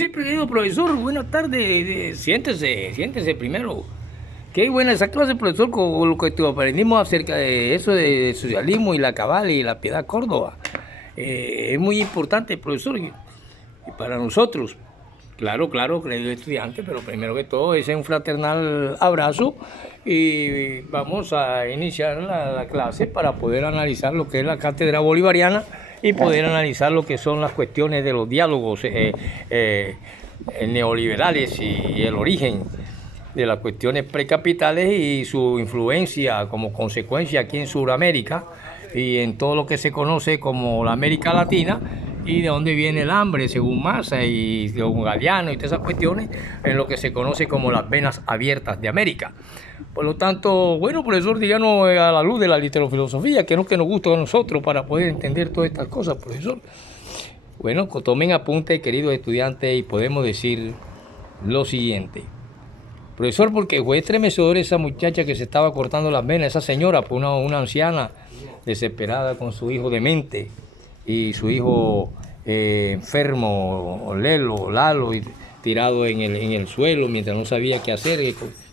Sí, querido profesor, buenas tardes. Siéntese primero. Qué buena esa clase, profesor, con lo que aprendimos acerca de eso de socialismo y la cabal y la piedad Córdoba. Es muy importante, profesor, y para nosotros. Claro, claro, querido estudiante, pero primero que todo es un fraternal abrazo y vamos a iniciar la clase para poder analizar lo que es la cátedra bolivariana y poder analizar lo que son las cuestiones de los diálogos neoliberales y el origen de las cuestiones precapitales y su influencia como consecuencia aquí en Sudamérica y en todo lo que se conoce como la América Latina, y de dónde viene el hambre según Massa y según Galeano y todas esas cuestiones en lo que se conoce como las venas abiertas de América. Por lo tanto, bueno, profesor, díganos a la luz de la literofilosofía, que es lo que nos gusta a nosotros para poder entender todas estas cosas, profesor. Bueno, tomen apunte, queridos estudiantes, y podemos decir lo siguiente. Profesor, porque fue estremecedor esa muchacha que se estaba cortando las venas, esa señora, pues una anciana desesperada con su hijo demente y su hijo enfermo, Lalo, y tirado en el suelo mientras no sabía qué hacer.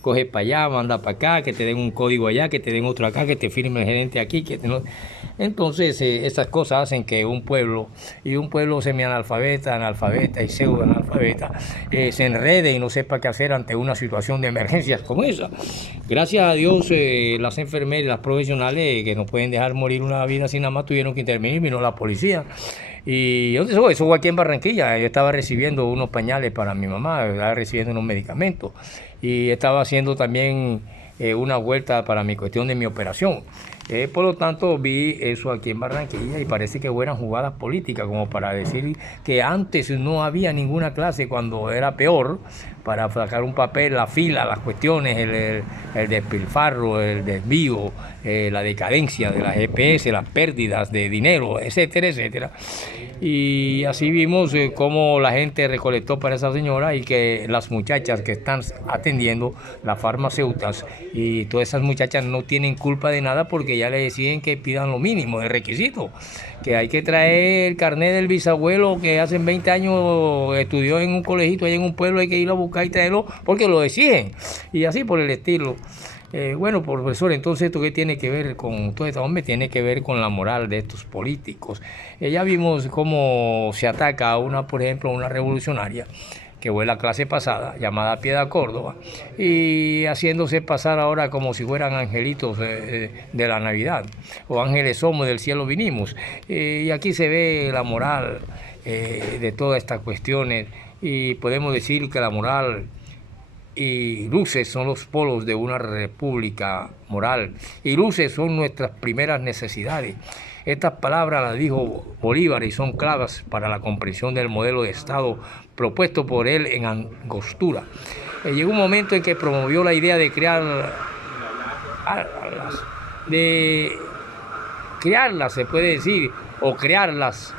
Coge para allá, manda para acá, que te den un código allá, que te den otro acá, que te firme el gerente aquí. Entonces, esas cosas hacen que un pueblo semi-analfabeta, analfabeta y pseudo-analfabeta se enrede y no sepa qué hacer ante una situación de emergencias como esa. Gracias a Dios, las enfermeras, las profesionales que no pueden dejar morir una vida sin nada más, tuvieron que intervenir, vino la policía. Y eso fue aquí en Barranquilla. Yo estaba recibiendo unos pañales para mi mamá, estaba recibiendo unos medicamentos y estaba haciendo también una vuelta para mi cuestión de mi operación. Por lo tanto, vi eso aquí en Barranquilla y parece que fueran jugadas políticas, como para decir que antes no había ninguna clase cuando era peor, para sacar un papel, la fila, las cuestiones, el despilfarro, el desvío, la decadencia de las EPS, las pérdidas de dinero, etcétera, etcétera. Y así vimos cómo la gente recolectó para esa señora y que las muchachas que están atendiendo, las farmacéuticas y todas esas muchachas no tienen culpa de nada porque ya le deciden que pidan lo mínimo de requisito, que hay que traer el carnet del bisabuelo que hace 20 años estudió en un colegito allá en un pueblo, hay que ir a buscar y traerlo porque lo exigen y así por el estilo. Bueno, profesor, entonces ¿esto qué tiene que ver con todo esto? Hombre, tiene que ver con la moral de estos políticos. Ya vimos cómo se ataca a una, por ejemplo, a una revolucionaria que fue la clase pasada, llamada Piedad Córdoba, y haciéndose pasar ahora como si fueran angelitos de la Navidad, o ángeles somos, del cielo vinimos. Y aquí se ve la moral de todas estas cuestiones, y podemos decir que la moral y luces son los polos de una república moral, y luces son nuestras primeras necesidades. Estas palabras las dijo Bolívar y son claves para la comprensión del modelo de Estado propuesto por él en Angostura. Llegó un momento en que promovió la idea de crearlas, se puede decir, o crearlas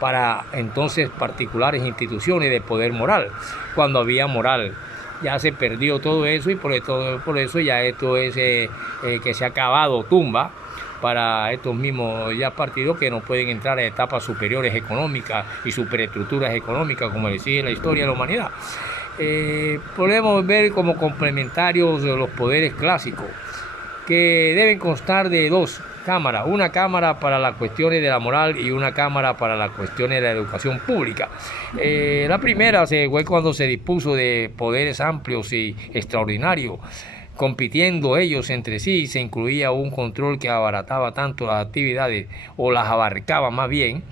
para entonces particulares instituciones de poder moral, cuando había moral. Ya se perdió todo eso y por eso ya esto es que se ha acabado tumba para estos mismos ya partidos que no pueden entrar a etapas superiores económicas y superestructuras económicas, como decía la historia de la humanidad. Podemos ver como complementarios los poderes clásicos, que deben constar de dos cámaras, una cámara para las cuestiones de la moral y una cámara para las cuestiones de la educación pública. La primera fue cuando se dispuso de poderes amplios y extraordinarios, compitiendo ellos entre sí, se incluía un control que abarataba tanto las actividades, o las abarcaba más bien,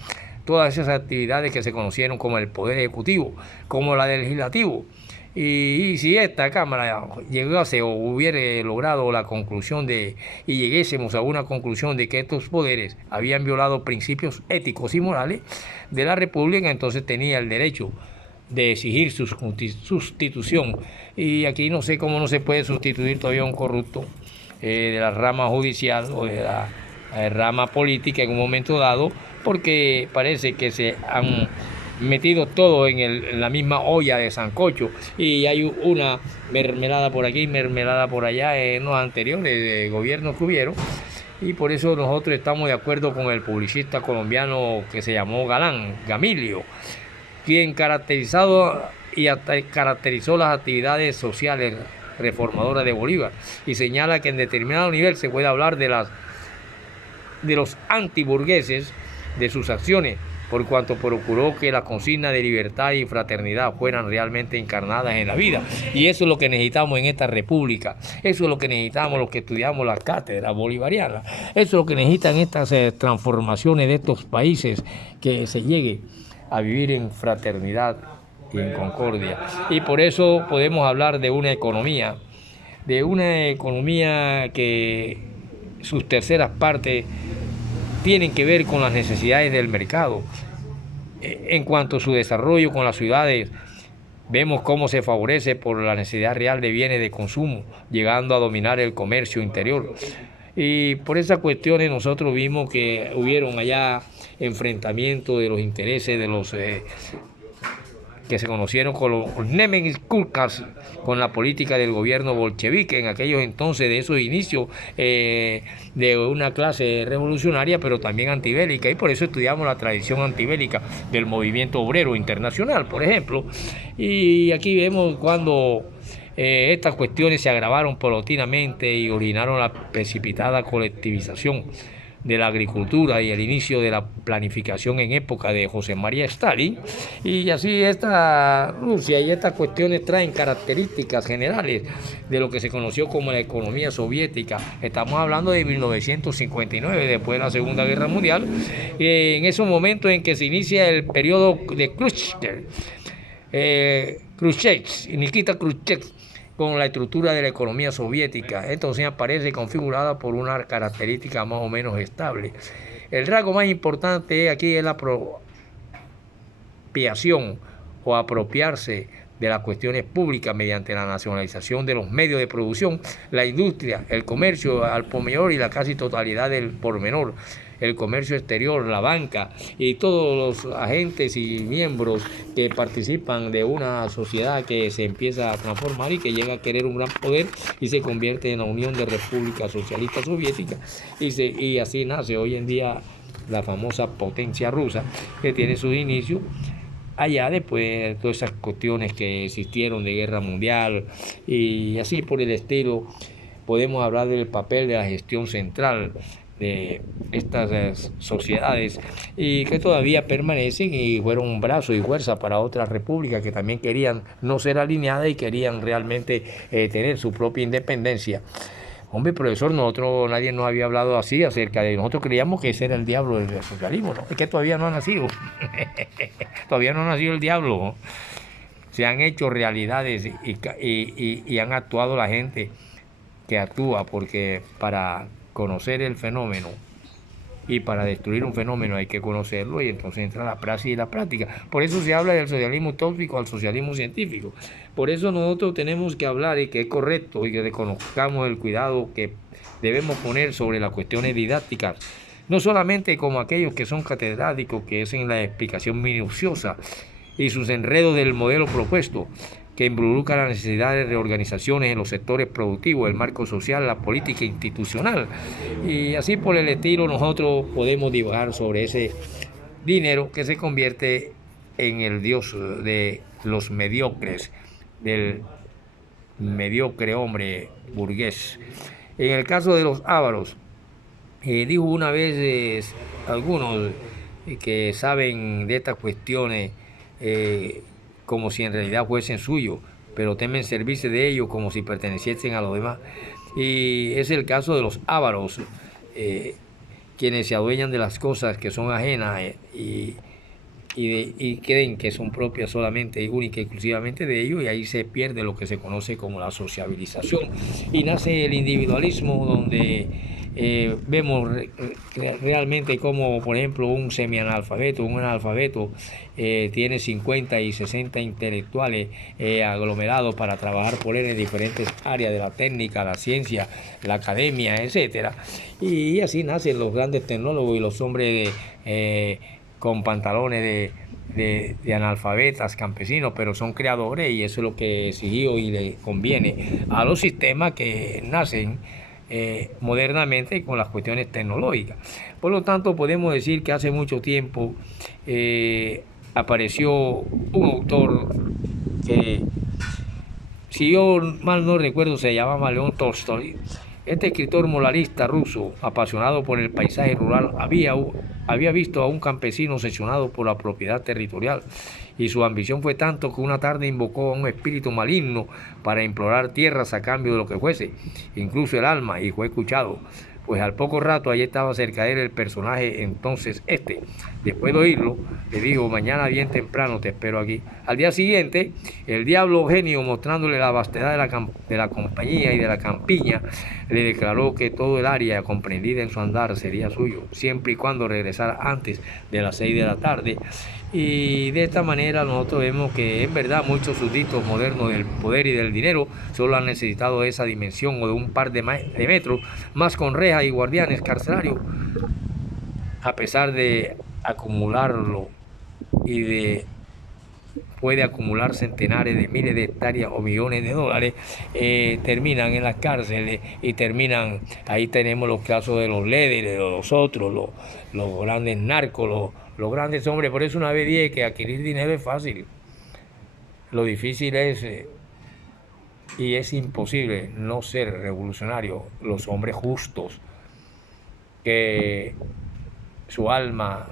todas esas actividades que se conocieron como el poder ejecutivo, como la del legislativo. Y si esta Cámara llegase o hubiera logrado la conclusión y lleguésemos a una conclusión de que estos poderes habían violado principios éticos y morales de la República, entonces tenía el derecho de exigir su sustitución. Y aquí no sé cómo no se puede sustituir todavía un corrupto de la rama judicial o de la rama política en un momento dado, porque parece que se han metido todo en la misma olla de sancocho y hay una mermelada por aquí, mermelada por allá en los anteriores gobiernos que hubieron, y por eso nosotros estamos de acuerdo con el publicista colombiano que se llamó Galán, Gamilio, quien caracterizó las actividades sociales reformadoras de Bolívar, y señala que en determinado nivel se puede hablar de los antiburgueses, de sus acciones, por cuanto procuró que las consignas de libertad y fraternidad fueran realmente encarnadas en la vida. Y eso es lo que necesitamos en esta república, eso es lo que necesitamos los que estudiamos las cátedras bolivarianas, eso es lo que necesitan estas transformaciones de estos países, que se llegue a vivir en fraternidad y en concordia. Y por eso podemos hablar de una economía que sus terceras partes tienen que ver con las necesidades del mercado. En cuanto a su desarrollo con las ciudades, vemos cómo se favorece por la necesidad real de bienes de consumo, llegando a dominar el comercio interior. Y por esas cuestiones nosotros vimos que hubieron allá enfrentamientos de los intereses de los que se conocieron con los Nemenkulkas, con la política del gobierno bolchevique en aquellos entonces, de esos inicios de una clase revolucionaria, pero también antibélica, y por eso estudiamos la tradición antibélica del movimiento obrero internacional, por ejemplo. Y aquí vemos cuando estas cuestiones se agravaron paulatinamente y originaron la precipitada colectivización de la agricultura y el inicio de la planificación en época de José María Stalin. Y así esta Rusia y estas cuestiones traen características generales de lo que se conoció como la economía soviética. Estamos hablando de 1959, después de la Segunda Guerra Mundial, en esos momentos en que se inicia el periodo de Nikita Khrushchev, con la estructura de la economía soviética. Entonces aparece configurada por una característica más o menos estable. El rasgo más importante aquí es la apropiación o apropiarse de las cuestiones públicas mediante la nacionalización de los medios de producción, la industria, el comercio al por menor y la casi totalidad del por menor, el comercio exterior, la banca y todos los agentes y miembros que participan de una sociedad que se empieza a transformar y que llega a querer un gran poder y se convierte en la Unión de Repúblicas Socialistas Soviéticas, y así nace hoy en día la famosa potencia rusa, que tiene sus inicios allá después de todas esas cuestiones que existieron de guerra mundial y así por el estilo. Podemos hablar del papel de la gestión central de estas sociedades y que todavía permanecen y fueron un brazo y fuerza para otras repúblicas que también querían no ser alineadas y querían realmente tener su propia independencia. Hombre, profesor, nadie nos había hablado así acerca de... Nosotros creíamos que ese era el diablo del socialismo, ¿no? Es que todavía no ha nacido. Todavía no ha nacido el diablo, ¿no? Se han hecho realidades y han actuado la gente que actúa, porque para conocer el fenómeno y para destruir un fenómeno hay que conocerlo, y entonces entra la praxis y la práctica. Por eso se habla del socialismo utópico al socialismo científico. Por eso nosotros tenemos que hablar, y que es correcto, y que reconozcamos el cuidado que debemos poner sobre las cuestiones didácticas, no solamente como aquellos que son catedráticos, que hacen la explicación minuciosa y sus enredos del modelo propuesto, que involucra la necesidad de reorganizaciones en los sectores productivos, el marco social, la política institucional. Y así por el estilo nosotros podemos divagar sobre ese dinero que se convierte en el dios de los mediocres, del mediocre hombre burgués. En el caso de los ávaros, dijo una vez algunos que saben de estas cuestiones, como si en realidad fuesen suyos, pero temen servirse de ellos como si perteneciesen a los demás. Y es el caso de los ávaros, quienes se adueñan de las cosas que son ajenas y creen que son propias solamente, única y exclusivamente de ellos, y ahí se pierde lo que se conoce como la sociabilización. Y nace el individualismo, donde vemos realmente como, por ejemplo, un semianalfabeto, un analfabeto, tiene 50 y 60 intelectuales aglomerados para trabajar por él en diferentes áreas de la técnica, la ciencia, la academia, etcétera. Y así nacen los grandes tecnólogos y los hombres con pantalones de analfabetas, campesinos, pero son creadores, y eso es lo que exigió y le conviene a los sistemas que nacen modernamente con las cuestiones tecnológicas. Por lo tanto, podemos decir que hace mucho tiempo apareció un autor que, si yo mal no recuerdo, se llamaba León Tolstoy. Este escritor moralista ruso, apasionado por el paisaje rural, había visto a un campesino obsesionado por la propiedad territorial, y su ambición fue tanto que una tarde invocó a un espíritu maligno para implorar tierras a cambio de lo que fuese, incluso el alma, y fue escuchado. Pues al poco rato allí estaba cerca de él el personaje. Entonces después de oírlo, le dijo: mañana bien temprano te espero aquí. Al día siguiente, el diablo genio, mostrándole la vastedad de la compañía y de la campiña, le declaró que todo el área comprendida en su andar sería suyo, siempre y cuando regresara antes de las 6 de la tarde. Y de esta manera nosotros vemos que en verdad muchos súbditos modernos del poder y del dinero solo han necesitado esa dimensión o de un par de metros más con rejas y guardianes carcelarios, a pesar de acumularlo y puede acumular centenares de miles de hectáreas o millones de dólares, terminan en las cárceles y terminan. Ahí tenemos los casos de los líderes, de los otros, los grandes narcos, los grandes hombres. Por eso una vez dije que adquirir dinero es fácil. Lo difícil es, y es imposible, no ser revolucionario. Los hombres justos, que su alma,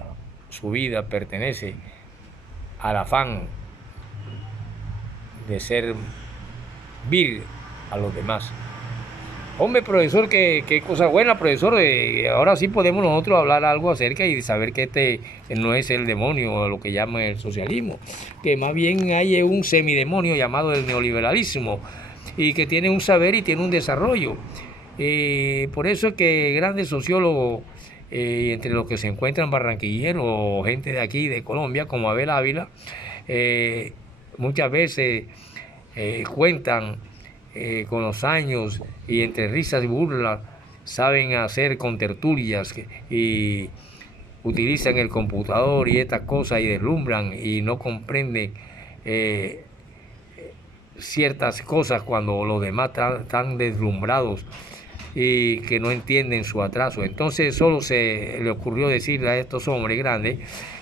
su vida pertenece al afán de servir a los demás. Hombre, profesor, qué cosa buena, profesor. Ahora sí podemos nosotros hablar algo acerca y saber que este no es el demonio, lo que llaman el socialismo, que más bien hay un semidemonio llamado el neoliberalismo, y que tiene un saber y tiene un desarrollo. Por eso es que grandes sociólogos, entre los que se encuentran barranquilleros o gente de aquí, de Colombia, como Abel Ávila, muchas veces cuentan con los años, y entre risas y burlas saben hacer contertulias y utilizan el computador y estas cosas y deslumbran y no comprenden ciertas cosas cuando los demás están deslumbrados y que no entienden su atraso. Entonces solo se le ocurrió decirle a estos hombres grandes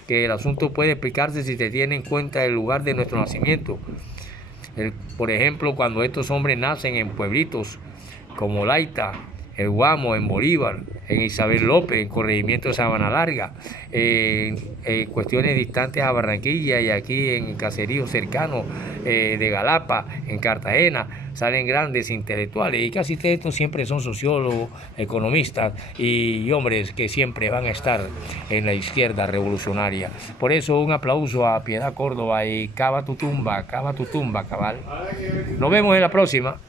que el asunto puede explicarse si se tiene en cuenta el lugar de nuestro nacimiento. Por ejemplo, cuando estos hombres nacen en pueblitos como Laita, El Guamo, en Bolívar, en Isabel López, en corregimiento de Sabana Larga, cuestiones distantes a Barranquilla y aquí en caseríos cercanos de Galapa, en Cartagena, salen grandes intelectuales, y casi estos siempre son sociólogos, economistas y hombres que siempre van a estar en la izquierda revolucionaria. Por eso un aplauso a Piedad Córdoba y cava tu tumba, cabal. Nos vemos en la próxima.